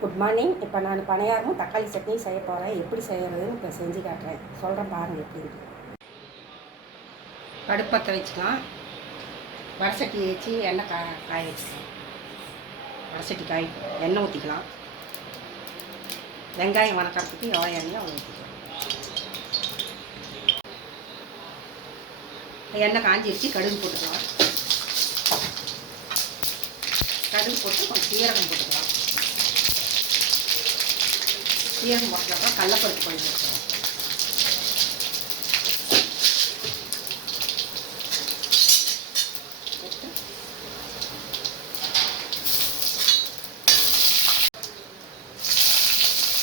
Good morning. இப்போ நான் பணியாரமும் தக்காளி சட்னியும் செய்ய போகிறேன். எப்படி செய்கிறதுன்னு இப்போ செஞ்சு காட்டுறேன். சொல்கிறேன் பாருங்கள் எப்படின்ட்டு. அடுப்பத்தை வச்சுக்கலாம். வடசட்டி வச்சு எண்ணெய் காய வச்சுக்கலாம். வடசட்டி காய் எண்ணெய் ஊற்றிக்கலாம். வெங்காயம் வணக்கிறதுக்கு எவ்வளோ எண்ணெய் அவ்வளோ ஊற்றிக்கலாம். எண்ணெய் காஞ்சிருச்சு. கடுகு போட்டுக்கலாம். கடுகு போட்டு கொஞ்சம் சீரகம் போட்டுக்கலாம். சீரகம் போட்டலாம். கடலைப்பருப்பு கொஞ்சம் போட்டுக்கலாம்.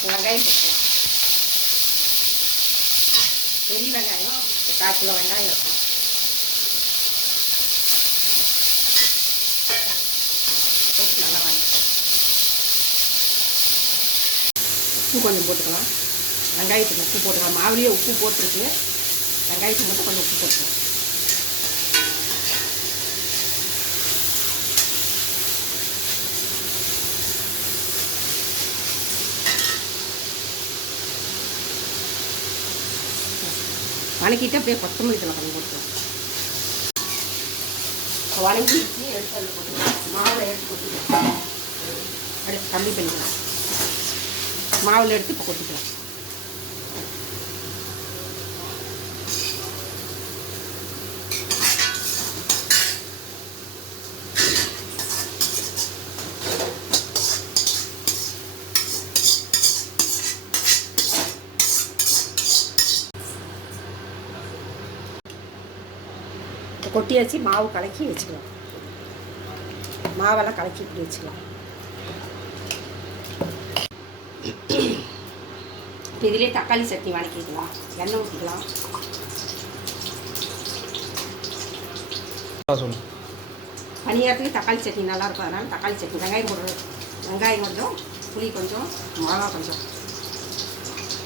வெங்காயம் போட்டுக்கலாம். பெரிய வெங்காயம் 1/4 கிலோ வெங்காயம் இருக்கும். போட்டு நல்லா வாங்கிக்கலாம். உப்பு கொஞ்சம் போட்டுக்கலாம். வெங்காயத்துக்கு உப்பு போட்டுக்கலாம். மாவுலேயே உப்பு போட்டுருக்கு. வெங்காயத்துக்கு மட்டும் கொஞ்சம் உப்பு போட்டுக்கலாம். வணக்கிட்டு அப்படியே கொத்தமல்லி தலை கொஞ்சம் போட்டுக்கலாம். வணங்கி எடுத்து அதில் போட்டுக்கலாம். மாவில் எடுத்து கொட்டிக்கலாம். அடுத்து கம்மி பண்ணிக்கலாம். மாவில் எடுத்து இப்போ கொட்டிக்கலாம். கொட்டி வச்சு மாவு கலக்கி வச்சுக்கலாம். மாவெல்லாம் கலக்கி இப்படி வச்சுக்கலாம். இப்போ இதிலே தக்காளி சட்னி வணக்கிக்கலாம். எண்ணெய் ஊற்றிக்கலாம். பணியாரத்துக்கு தக்காளி சட்னி நல்லாயிருக்கும். அதனால் தக்காளி சட்னி வெங்காயம் கொஞ்சம், புளி கொஞ்சம், மிளகா கொஞ்சம்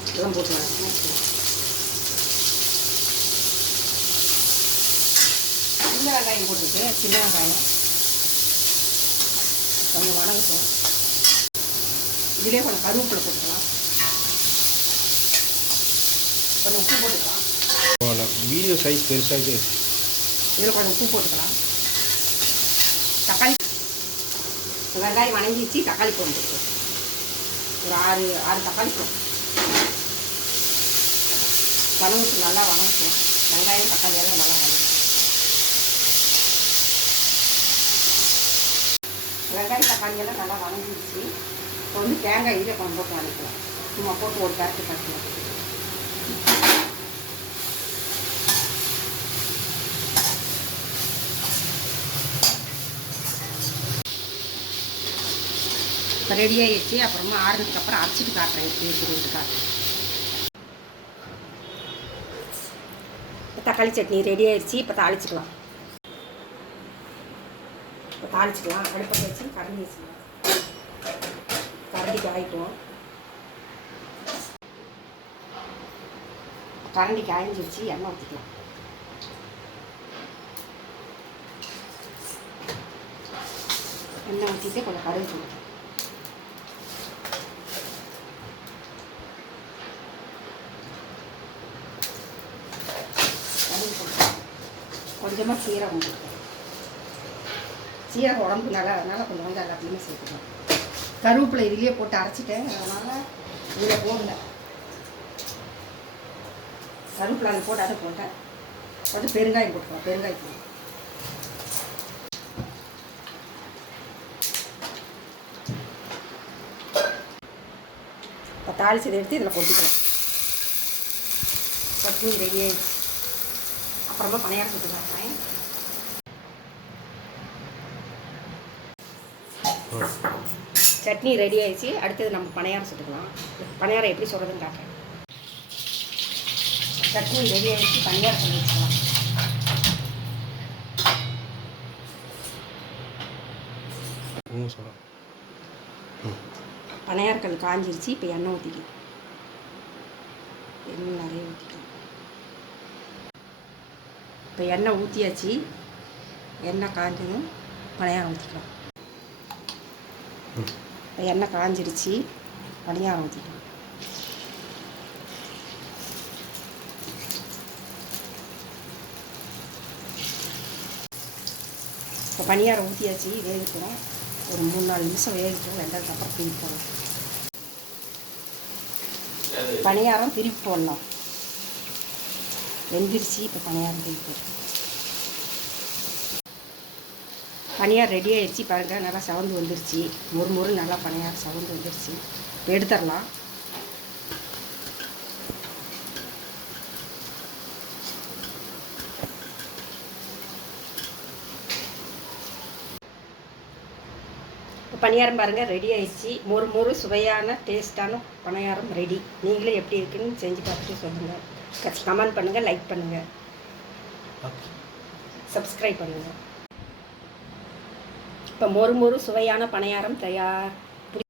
இதெல்லாம் போட்டு சின்ன வெங்காயம் போட்டுருக்கு. சின்ன வெங்காயம் கொஞ்சம் வணங்கட்டும். இதிலே கொஞ்சம் கருவேப்பிலை போட்டுக்கலாம். கொஞ்சம் உப்பு போட்டுக்கலாம். வீடியோ சைஸ் பெருசாகிட்டு இதில் கொஞ்சம் உப்பு போட்டுக்கலாம். தக்காளி வெங்காயம் வணங்கிச்சு. தக்காளி போட்டு ஒரு 6 தக்காளி போடும். வணங்கிட்டு நல்லா வணங்கணும். வெங்காயம் தக்காளி எல்லாம் நல்லா வணங்கும். வெங்காயம் தக்காளி எல்லாம் நல்லா வணங்கிடுச்சு. இப்போ வந்து தேங்காய் இதில் கொஞ்சம் போட்டு வணக்கலாம். சும்மா போட்டு ஒரு கரெக்டு கட்டணும். இப்போ ரெடியாகிடுச்சு. அப்புறமா ஆறுனதுக்கப்புறம் அரைச்சிட்டு காட்டுறேன் எப்படி இருக்குதுன்ட்டு காட்டுறேன். தக்காளி சட்னி ரெடி ஆயிடுச்சு. இப்போ தாளிச்சிக்கலாம். அடுப்பை வச்சு கரண்டி வச்சுக்கலாம். கரண்டிக்கு ஆகிட்டோம். கரண்டி காய்ஞ்சிருச்சு. எண்ணெய் ஊற்றிக்கலாம். எண்ணெய் ஊற்றிட்டு கொஞ்சம் கடுகு போட்டுக்கலாம். கொஞ்சமாக சீரகம் போட்டுக்கலாம். சீரகம் உடம்புக்கு நல்லா, அதனால் கொஞ்சம் வந்து எல்லாத்தையுமே சேர்த்துக்கலாம். கருவேப்பிலை இதுலேயே போட்டு அரைச்சிட்டேன். அதனால் இதில் போடல. கருவேப்பிலை அதை போட்டு அதை போட்டேன். கொஞ்சம் பெருங்காயம் போட்டுக்கலாம். பெருங்காயத்தூள் இப்போ தாளிச்சதை எடுத்து இதில் கொட்டிக்கலாம். சட்னி ரெடி ஆகிடுச்சு. அப்புறமா பணியாரம் சுட்டு காட்டுறேன். சட்னி ரெடி ஆகிடுச்சு. அடுத்தது நம்ம பணியாரம் சுட்டுக்கலாம். பணியாரம் எப்படி சொல்கிறதுன்னு காட்டுறேன். சட்னி ரெடி ஆகிடுச்சு. பணியாரம் பண்ணி வச்சுக்கலாம். பணியாரக்கல் காஞ்சிருச்சு. இப்போ எண்ணெய் ஊற்றிக்கலாம். எண்ணெய் நிறைய ஊற்றிக்கலாம். இப்போ எண்ணெய் ஊற்றியாச்சு. எண்ணெய் காஞ்சதும் பணியாரம் ஊற்றிக்கலாம். எண்ணெய் காஞ்சிருச்சு, பணியாரம் ஊற்றிட்டோம். இப்போ பணியாரம் ஊற்றியாச்சு, வேகட்டும். ஒரு 3-4 நிமிஷம் வேகட்டும். வெந்ததுக்கப்புறம் திருப்பி போடலாம். பணியாரம் திருப்பி போடலாம். வெந்துருச்சு. இப்போ பணியாரம் திருப்பி போடலாம். பணியாரம் ரெடி ஆகிடுச்சு. பாருங்கள், நல்லா சவந்து வந்துருச்சு. மொறு நல்லா பணியாரம் சவந்து வந்துருச்சு. இப்போ எடுத்துடலாம். இப்போ பணியாரம் பாருங்கள் ரெடி ஆகிடுச்சு. மொறு சுவையான டேஸ்ட்டான பணியாரம் ரெடி. நீங்களே எப்படி இருக்குன்னு செஞ்சு பார்த்துட்டு சொல்லுங்கள். கமெண்ட் பண்ணுங்கள், லைக் பண்ணுங்கள், சப்ஸ்கிரைப் பண்ணுங்கள். இப்போ மொறு சுவையான பணியாரம் தயார்.